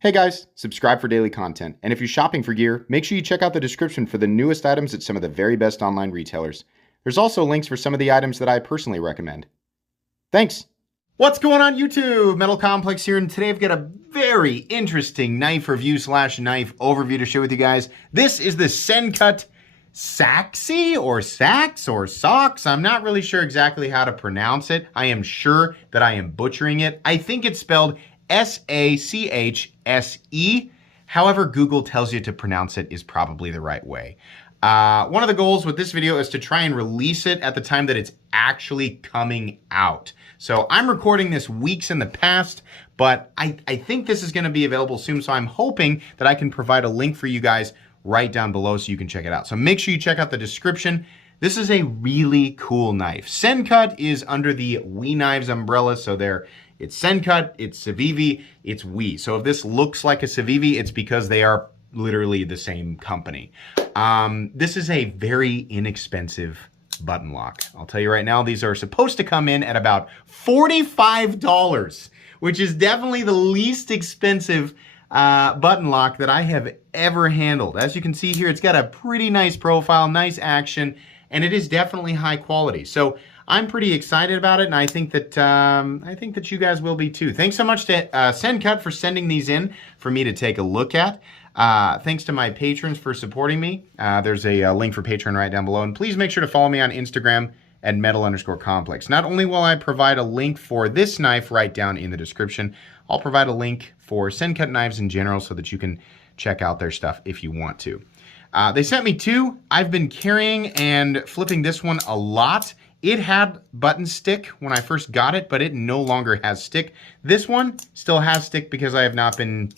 Hey guys, subscribe for daily content. And if you're shopping for gear, make sure you check out the description for the newest items at some of the very best online retailers. There's also links for some of the items that I personally recommend. Thanks! What's going on YouTube? Metal Complex here, and today I've got a very interesting knife review / knife overview to share with you guys. This is the Sencut Sachse or Sachs or Socks. I'm not really sure exactly how to pronounce it. I am sure that I am butchering it. I think it's spelled S-A-C-H-S-E. However, Google tells you to pronounce it is probably the right way. One of the goals with this video is to try and release it at the time that it's actually coming out. So I'm recording this weeks in the past, but I think this is going to be available soon. So I'm hoping that I can provide a link for you guys right down below so you can check it out. So make sure you check out the description. This is a really cool knife. Sencut is under the We Knives umbrella, so it's Sencut, it's Civivi, it's We. So if this looks like a Civivi, it's because they are literally the same company. This is a very inexpensive button lock. I'll tell you right now, these are supposed to come in at about $45, which is definitely the least expensive button lock that I have ever handled. As you can see here, it's got a pretty nice profile, nice action, and it is definitely high quality. So I'm pretty excited about it, and I think that you guys will be too. Thanks so much to Sencut for sending these in for me to take a look at. Thanks to my patrons for supporting me. There's a link for Patreon right down below, and please make sure to follow me on Instagram at metal_complex. Not only will I provide a link for this knife right down in the description, I'll provide a link for Sencut knives in general so that you can check out their stuff if you want to. They sent me two. I've been carrying and flipping this one a lot. It had button stick when I first got it, but it no longer has stick. This one still has stick because I have not been,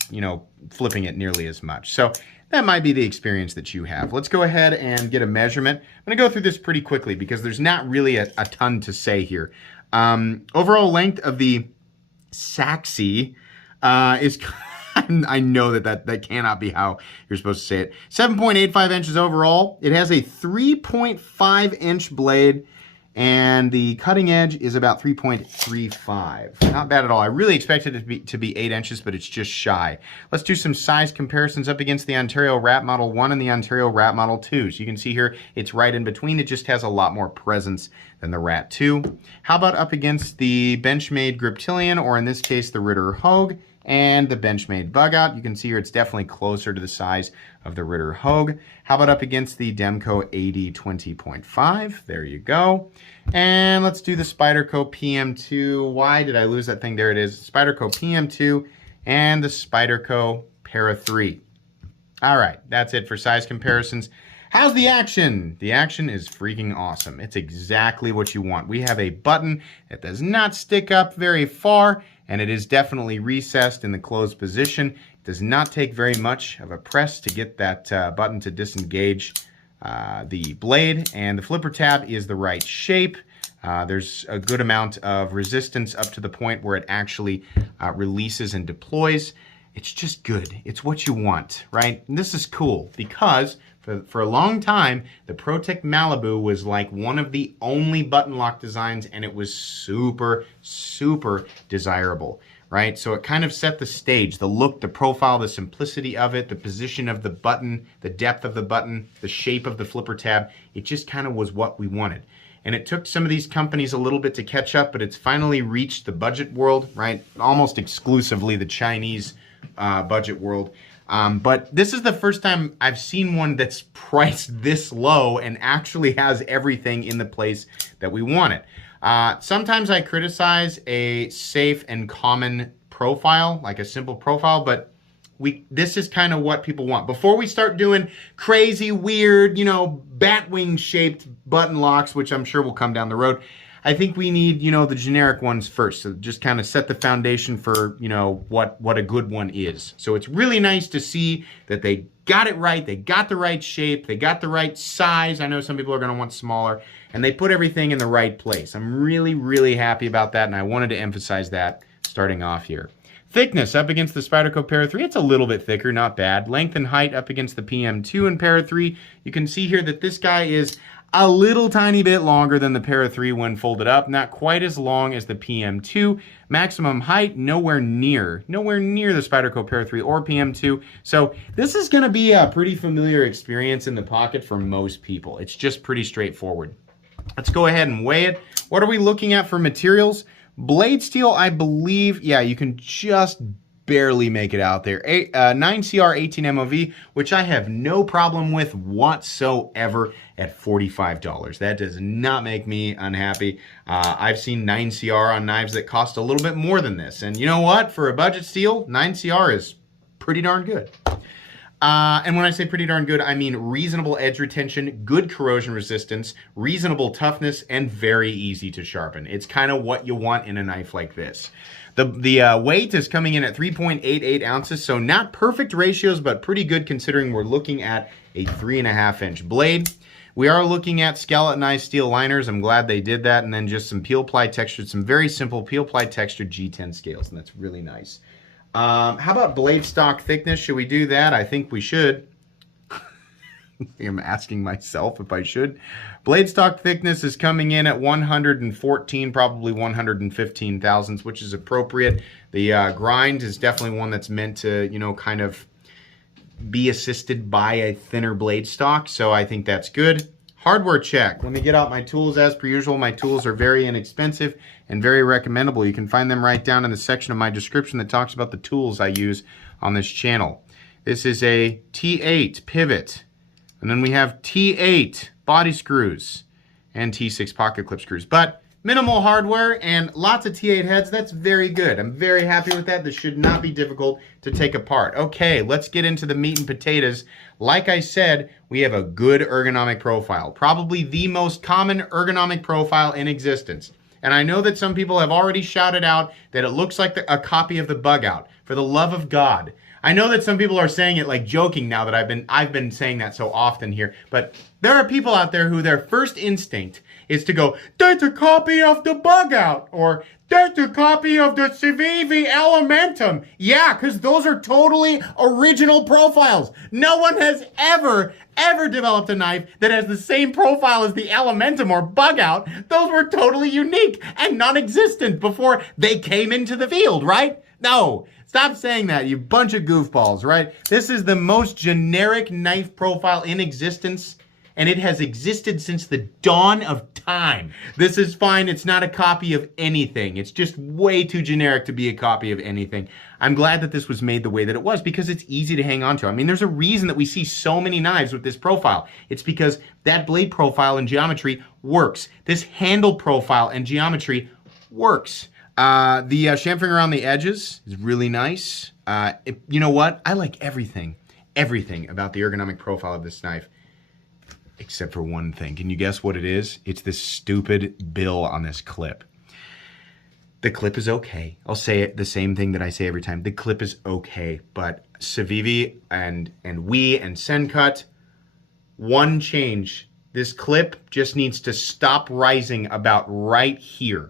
flipping it nearly as much. So that might be the experience that you have. Let's go ahead and get a measurement. I'm going to go through this pretty quickly because there's not really a ton to say here. Overall length of the Sachse is... I know that cannot be how you're supposed to say it. 7.85 inches overall. It has a 3.5 inch blade, and the cutting edge is about 3.35. Not bad at all. I really expected it to be 8 inches, but it's just shy. Let's do some size comparisons up against the Ontario Rat Model 1 and the Ontario Rat Model 2. So you can see here, it's right in between. It just has a lot more presence than the Rat 2. How about up against the Benchmade Griptilian, or in this case, the Ritter Hogue, and the Benchmade Bug Out? You can see here it's definitely closer to the size of the Ritter Hogue. How about up against the Demco AD 20.5? There you go. And let's do the Spyderco PM2. Why did I lose that thing? There it is. Spyderco PM2 and the Spyderco Para 3. All right, that's it for size comparisons. How's the action? The action is freaking awesome. It's exactly what you want. We have a button that does not stick up very far, and it is definitely recessed in the closed position. It does not take very much of a press to get that button to disengage the blade, and the flipper tab is the right shape. There's a good amount of resistance up to the point where it actually releases and deploys. It's just good. It's what you want, right? And this is cool because for a long time, the ProTech Malibu was like one of the only button lock designs, and it was super, super desirable, right? So it kind of set the stage, the look, the profile, the simplicity of it, the position of the button, the depth of the button, the shape of the flipper tab. It just kind of was what we wanted. And it took some of these companies a little bit to catch up, but it's finally reached the budget world, right? Almost exclusively the Chinese budget world. But this is the first time I've seen one that's priced this low and actually has everything in the place that we want it. Sometimes I criticize a safe and common profile, like a simple profile, but this is kind of what people want. Before we start doing crazy, weird, batwing shaped button locks, which I'm sure will come down the road, I think we need, the generic ones first. So just kind of set the foundation for, what a good one is. So it's really nice to see that they got it right. They got the right shape. They got the right size. I know some people are going to want smaller, and they put everything in the right place. I'm really, really happy about that, and I wanted to emphasize that starting off here. Thickness up against the Spyderco Para 3, it's a little bit thicker, not bad. Length and height up against the PM2 and Para 3. You can see here that this guy is A little tiny bit longer than the Para 3 when folded up, not quite as long as the PM2. Maximum height, nowhere near the Spyderco Para 3 or PM2. So this is going to be a pretty familiar experience in the pocket for most people. It's just pretty straightforward. Let's go ahead and weigh it. What are we looking at for materials? Blade steel, I believe, yeah, you can just barely make it out there. 9CR 18 MOV, which I have no problem with whatsoever at $45. That does not make me unhappy. I've seen 9CR on knives that cost a little bit more than this. And you know what? For a budget steel, 9CR is pretty darn good. And when I say pretty darn good, I mean reasonable edge retention, good corrosion resistance, reasonable toughness, and very easy to sharpen. It's kind of what you want in a knife like this. The weight is coming in at 3.88 ounces, so not perfect ratios, but pretty good considering we're looking at a 3.5-inch blade. We are looking at scalloped steel liners. I'm glad they did that. And then just some peel-ply textured, some very simple peel-ply textured G10 scales, and that's really nice. How about blade stock thickness? Should we do that? I think we should. I'm asking myself if I should. Blade stock thickness is coming in at 114, probably 115 thousandths, which is appropriate. The grind is definitely one that's meant to, you know, kind of be assisted by a thinner blade stock, so I think that's good. Hardware check. Let me get out my tools. As per usual, my tools are very inexpensive and very recommendable. You can find them right down in the section of my description that talks about the tools I use on this channel. This is a T8 pivot, and then we have T8 body screws and T6 pocket clip screws. But minimal hardware and lots of T8 heads. That's very good. I'm very happy with that. This should not be difficult to take apart. Okay, let's get into the meat and potatoes. Like I said, we have a good ergonomic profile. Probably the most common ergonomic profile in existence. And I know that some people have already shouted out that it looks like a copy of the Bug Out. For the love of God. I know that some people are saying it like joking now that I've been saying that so often here, but there are people out there who their first instinct is to go, that's a copy of the Bug Out, or that's a copy of the Civivi Elementum. Yeah, because those are totally original profiles. No one has ever developed a knife that has the same profile as the Elementum or Bug Out. Those were totally unique and non-existent before they came into the field, right? No. Stop saying that, you bunch of goofballs, right? This is the most generic knife profile in existence, and it has existed since the dawn of time. This is fine. It's not a copy of anything. It's just way too generic to be a copy of anything. I'm glad that this was made the way that it was because it's easy to hang on to. I mean, there's a reason that we see so many knives with this profile. It's because that blade profile and geometry works. This handle profile and geometry works. The chamfering around the edges is really nice. You know what? I like everything about the ergonomic profile of this knife, except for one thing. Can you guess what it is? It's this stupid bill on this clip. The clip is okay. I'll say it the same thing that I say every time. The clip is okay, but Civivi and Sencut, one change. This clip just needs to stop rising about right here.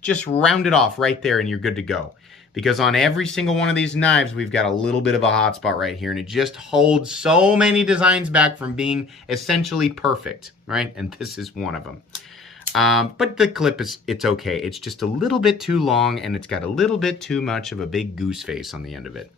Just round it off right there and you're good to go. Because on every single one of these knives, we've got a little bit of a hot spot right here, and it just holds so many designs back from being essentially perfect, right? And this is one of them. But the clip it's okay. It's just a little bit too long, and it's got a little bit too much of a big goose face on the end of it.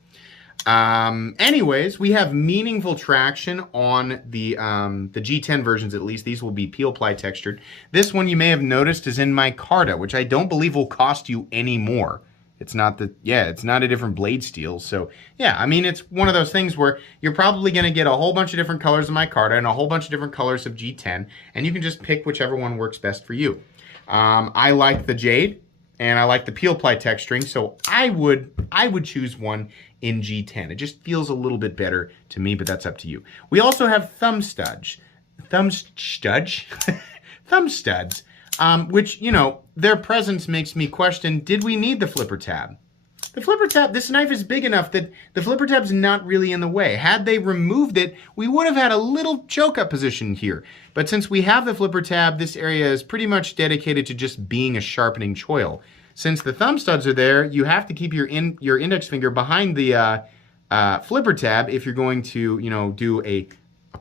Anyways, we have meaningful traction on the G10 versions, at least. These will be peel-ply textured. This one you may have noticed is in micarta, which I don't believe will cost you any more. It's not it's not a different blade steel. So yeah, I mean, it's one of those things where you're probably going to get a whole bunch of different colors of micarta and a whole bunch of different colors of G10, and you can just pick whichever one works best for you. I like the jade and I like the peel-ply texturing, so I would choose one in G10. It just feels a little bit better to me, but that's up to you. We also have thumb studs, which, you know, their presence makes me question, did we need the flipper tab? The flipper tab, this knife is big enough that the flipper tab's not really in the way. Had they removed it, we would have had a little choke up position here. But since we have the flipper tab, this area is pretty much dedicated to just being a sharpening choil. Since the thumb studs are there, you have to keep your index finger behind the flipper tab if you're going to, you know, do a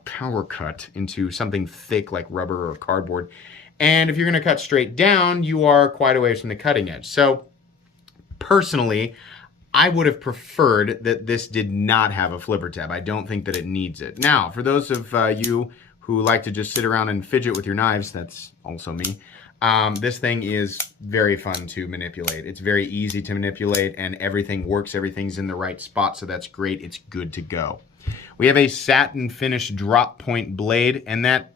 power cut into something thick like rubber or cardboard. And if you're going to cut straight down, you are quite a ways from the cutting edge. So personally, I would have preferred that this did not have a flipper tab. I don't think that it needs it. Now, for those of you who like to just sit around and fidget with your knives, that's also me, this thing is very fun to manipulate. It's very easy to manipulate, and everything works. Everything's in the right spot, so that's great. It's good to go. We have a satin finish drop point blade, and that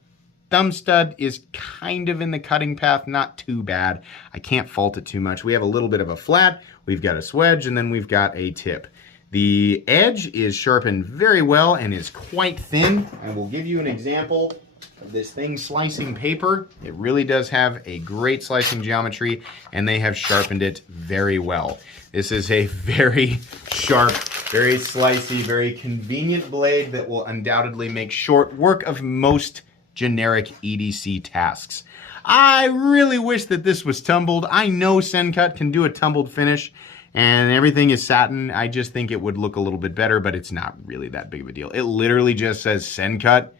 thumb stud is kind of in the cutting path, not too bad. I can't fault it too much. We have a little bit of a flat, we've got a swedge, and then we've got a tip. The edge is sharpened very well and is quite thin. I will give you an example of this thing slicing paper. It really does have a great slicing geometry, and they have sharpened it very well. This is a very sharp, very slicey, very convenient blade that will undoubtedly make short work of most generic EDC tasks. I really wish that this was tumbled. I know Sencut can do a tumbled finish and everything is satin. I just think it would look a little bit better, but it's not really that big of a deal. It literally just says Sencut,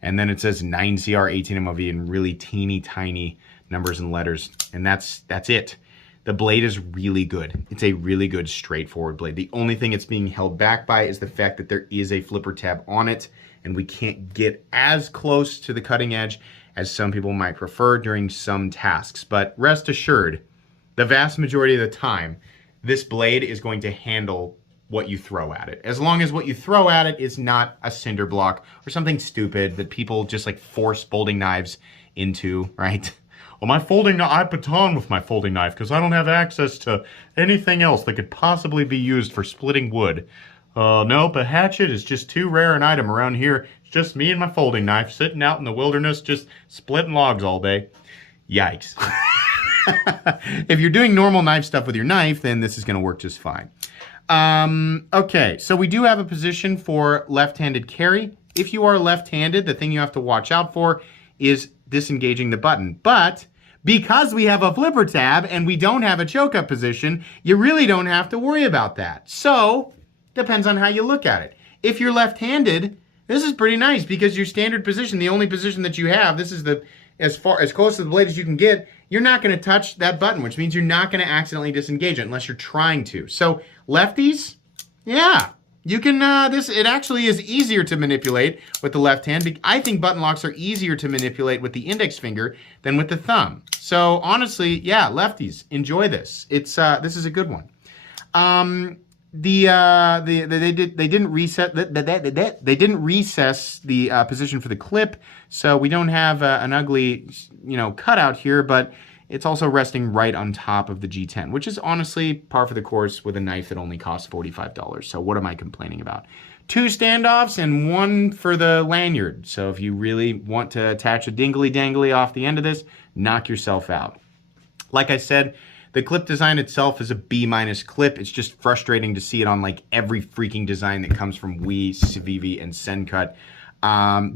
and then it says 9CR 18MOV in really teeny tiny numbers and letters, and that's it. The blade is really good. It's a really good straightforward blade. The only thing it's being held back by is the fact that there is a flipper tab on it, and we can't get as close to the cutting edge as some people might prefer during some tasks. But rest assured, the vast majority of the time, this blade is going to handle what you throw at it. As long as what you throw at it is not a cinder block or something stupid that people just like force folding knives into, right? Well, I baton with my folding knife because I don't have access to anything else that could possibly be used for splitting wood. Nope, a hatchet is just too rare an item around here. It's just me and my folding knife sitting out in the wilderness just splitting logs all day. Yikes. If you're doing normal knife stuff with your knife, then this is going to work just fine. Okay, so we do have a position for left-handed carry. If you are left-handed, the thing you have to watch out for is disengaging the button. But because we have a flipper tab and we don't have a choke-up position, you really don't have to worry about that. So, depends on how you look at it. If you're left-handed, this is pretty nice because your standard position, the only position that you have, this is the as close to the blade as you can get, you're not going to touch that button, which means you're not going to accidentally disengage it unless you're trying to. So lefties, yeah, you can, it actually is easier to manipulate with the left hand. I think button locks are easier to manipulate with the index finger than with the thumb. So honestly, yeah, lefties, enjoy this. It's, this is a good one. They didn't recess the position for the clip, so we don't have an ugly, cutout here, but it's also resting right on top of the G10, which is honestly par for the course with a knife that only costs $45. So what am I complaining about? 2 standoffs and 1 for the lanyard. So if you really want to attach a dingly dangly off the end of this, knock yourself out. Like I said, the clip design itself is a B- clip. It's just frustrating to see it on like every freaking design that comes from Wii, Civivi, and Sencut.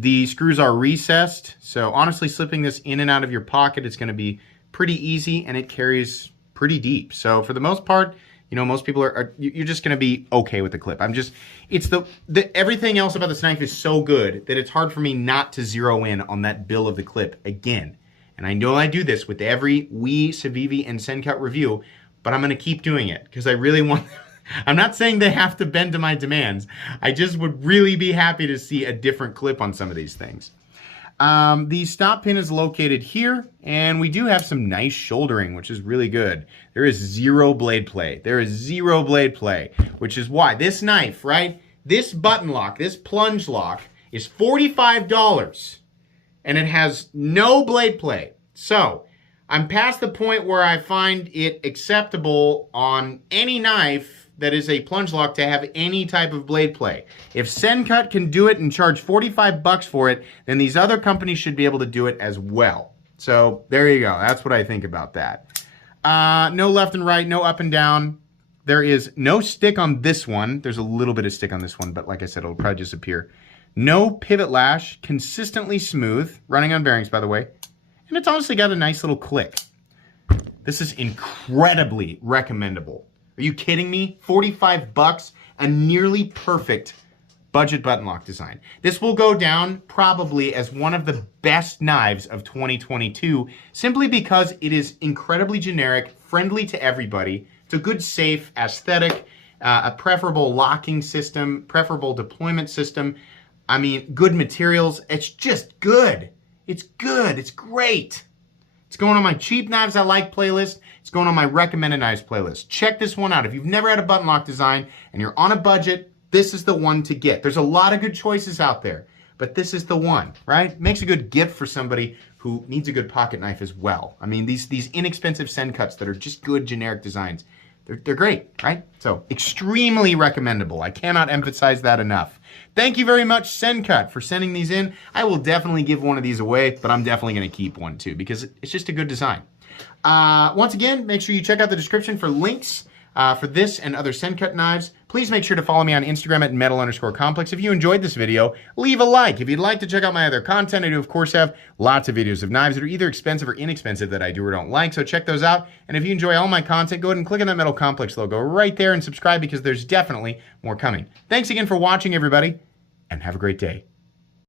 The screws are recessed, so honestly slipping this in and out of your pocket is going to be pretty easy, and it carries pretty deep. So for the most part, most people you're just going to be okay with the clip. It's everything else about this knife is so good that it's hard for me not to zero in on that bill of the clip again. And I know I do this with every Wii, Civivi, and Sencut review, but I'm going to keep doing it because I really want... I'm not saying they have to bend to my demands. I just would really be happy to see a different clip on some of these things. The stop pin is located here, and we do have some nice shouldering, which is really good. There is 0 blade play. There is 0 blade play, which is why this knife, right? This button lock, this plunge lock is $45. And it has no blade play. So, I'm past the point where I find it acceptable on any knife that is a plunge lock to have any type of blade play. If Sencut can do it and charge $45 for it, then these other companies should be able to do it as well. So, there you go. That's what I think about that. No left and right, no up and down. There is no stick on this one. There's a little bit of stick on this one, but like I said, it'll probably disappear. No pivot lash, consistently smooth, running on bearings, by the way. And it's honestly got a nice little click. This is incredibly recommendable. Are you kidding me? $45, a nearly perfect budget button lock design. This will go down probably as one of the best knives of 2022, simply because it is incredibly generic, friendly to everybody. It's a good, safe aesthetic, a preferable locking system, preferable deployment system. I mean, good materials. It's just good. It's good. It's great. It's going on my cheap knives I like playlist. It's going on my recommended knives playlist. Check this one out. If you've never had a button lock design and you're on a budget, this is the one to get. There's a lot of good choices out there, but this is the one, right? Makes a good gift for somebody who needs a good pocket knife as well. I mean, these inexpensive Sencuts that are just good generic designs, they're great, right? So extremely recommendable. I cannot emphasize that enough. Thank you very much, Sencut, for sending these in. I will definitely give one of these away, but I'm definitely going to keep one too because it's just a good design. Once again, make sure you check out the description for links for this and other Sencut knives. Please make sure to follow me on Instagram at metal_complex. If you enjoyed this video, leave a like. If you'd like to check out my other content, I do, of course, have lots of videos of knives that are either expensive or inexpensive that I do or don't like, so check those out. And if you enjoy all my content, go ahead and click on that Metal Complex logo right there and subscribe because there's definitely more coming. Thanks again for watching, everybody, and have a great day.